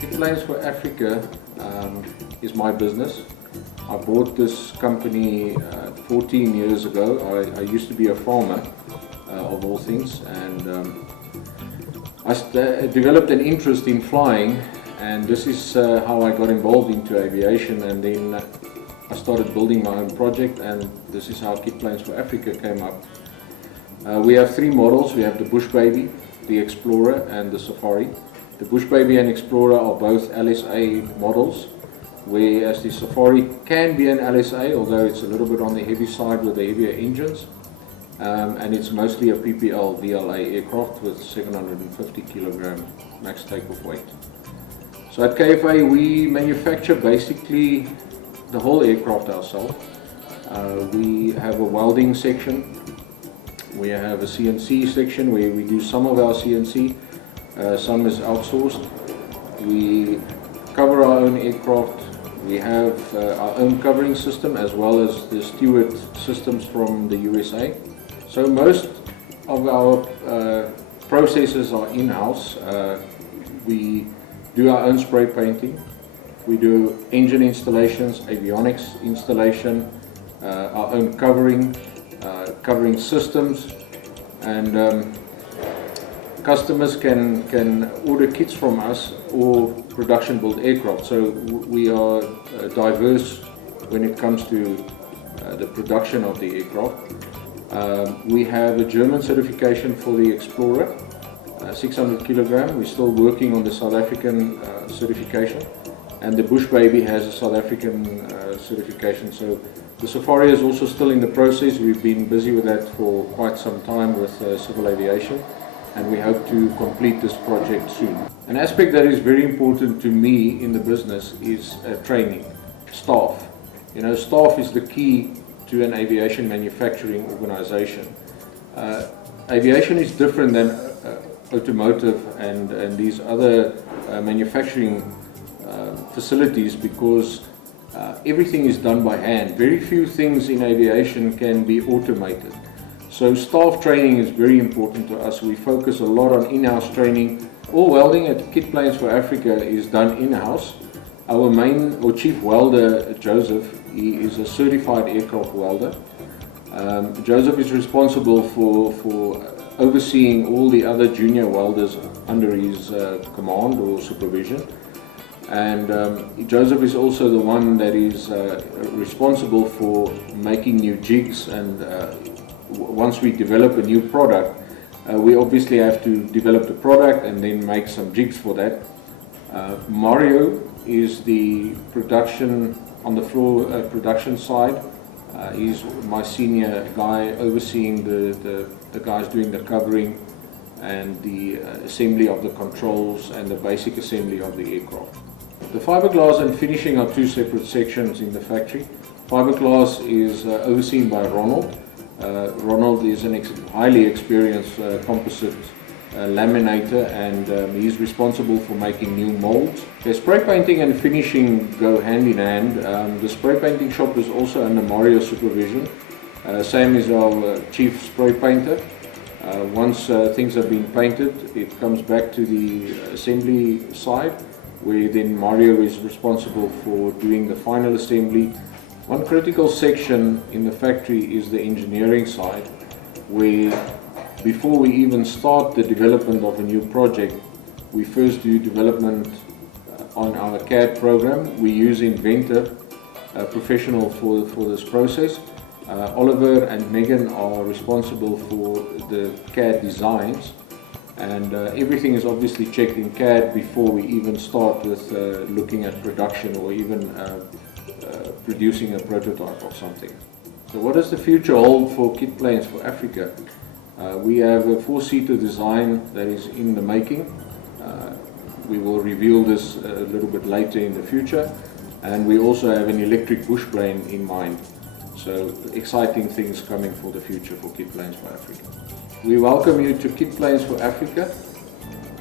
Kitplanes for Africa is my business. I bought this company 14 years ago. I used to be a farmer of all things, and I developed an interest in flying, and this is how I got involved into aviation, and then I started building my own project, and this is how Kitplanes for Africa came up. We have three models. We have the Bush Baby, the Explorer and the Safari. The Bush Baby and Explorer are both LSA models, whereas the Safari can be an LSA, although it's a little bit on the heavy side with the heavier engines, and it's mostly a PPL VLA aircraft with 750 kilogram max takeoff weight. So at KFA we manufacture basically the whole aircraft ourselves. We have a welding section, we have a CNC section where we do some of our CNC, some is outsourced. We cover our own aircraft. We have our own covering system as well as the Stewart systems from the USA. So most of our processes are in-house. We do our own spray painting. We do engine installations, avionics installation, our own covering systems, and customers can order kits from us or production built aircraft. So we are diverse when it comes to the production of the aircraft. We have a German certification for the Explorer, 600 kilogram. We're still working on the South African certification, and the Bush Baby has a South African certification. So the Safari is also still in the process. We've been busy with that for quite some time with civil aviation, and we hope to complete this project soon. An aspect that is very important to me in the business is training, staff. You know, staff is the key to an aviation manufacturing organization. Aviation is different than automotive and these other manufacturing facilities because everything is done by hand. Very few things in aviation can be automated. So staff training is very important to us. We focus a lot on in-house training. All welding at Kitplanes for Africa is done in-house. Our main or chief welder, Joseph, he is a certified aircraft welder. Joseph is responsible for overseeing all the other junior welders under his command or supervision. And Joseph is also the one that is responsible for making new jigs, and once we develop a new product, we obviously have to develop the product and then make some jigs for that. Mario is the production on the floor production side. He's my senior guy overseeing the guys doing the covering and the assembly of the controls and the basic assembly of the aircraft. The fiberglass and finishing are two separate sections in the factory. Fiberglass is overseen by Ronald. Ronald is a highly experienced composite laminator, and he's responsible for making new molds. The spray painting and finishing go hand in hand. The spray painting shop is also under Mario's supervision, same as our chief spray painter. Once things have been painted, it comes back to the assembly side, where then Mario is responsible for doing the final assembly. One critical section in the factory is the engineering side, where before we even start the development of a new project, we first do development on our CAD program. We use Inventor, a professional for this process. Oliver and Megan are responsible for the CAD designs, and everything is obviously checked in CAD before we even start with looking at production or even producing a prototype of something. So what does the future hold for Kitplanes for Africa? We have a four-seater design that is in the making. We will reveal this a little bit later in the future, and we also have an electric bush plane in mind. So exciting things coming for the future for Kitplanes for Africa. We welcome you to Kitplanes for Africa.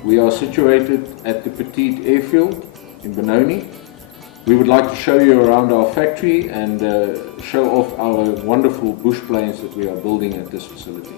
We are situated at the Petit Airfield in Benoni. We would like to show you around our factory and show off our wonderful bush planes that we are building at this facility.